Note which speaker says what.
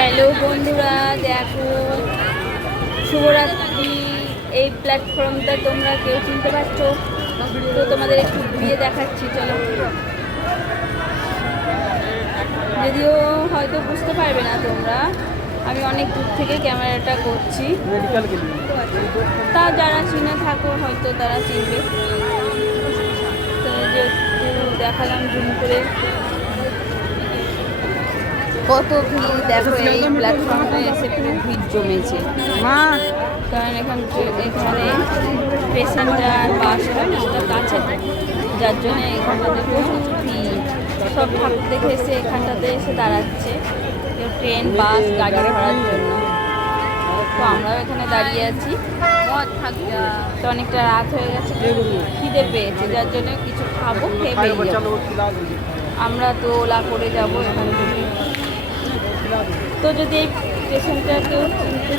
Speaker 1: Hello বন্ধুরা দেখো শুভরাত্রি। এই প্ল্যাটফর্মটা তোমরা কেউ চিনতে পারছ? তো তোমাদের একটু ঘুরিয়ে দেখাচ্ছি চলো। যদিও হয়তো বুঝতে পারবে না তোমরা আমি অনেক দূর থেকে ক্যামেরাটা করছি। তা যারা চিনে থাকো হয়তো তারা চিনবে। তো যেহেতু দেখালাম জুম করে। কত ভিড়, দেখো এই প্ল্যাটফর্মে এসে পুরো ভিড় জমেছে।
Speaker 2: মা,
Speaker 1: কারণ এখান এখানে প্যাসেঞ্জার বাস অনেকটা কাছে যার জন্য এখানটাতে প্রচুর ভিড়। সব ঠাকুর দেখে এসে এখানটাতে এসে দাঁড়াচ্ছে। ট্রেন বাস গাড়ি ভাড়ার জন্য। তো আমরাও এখানে দাঁড়িয়ে আছি। তো অনেকটা রাত হয়ে গেছে, খিদে পেয়েছে। যার জন্য কিছু খাব, খেয়ে আমরা তো ওলা করে যাব এখান থেকে। তো যদি এই স্টেশনটা কেউ চিনতে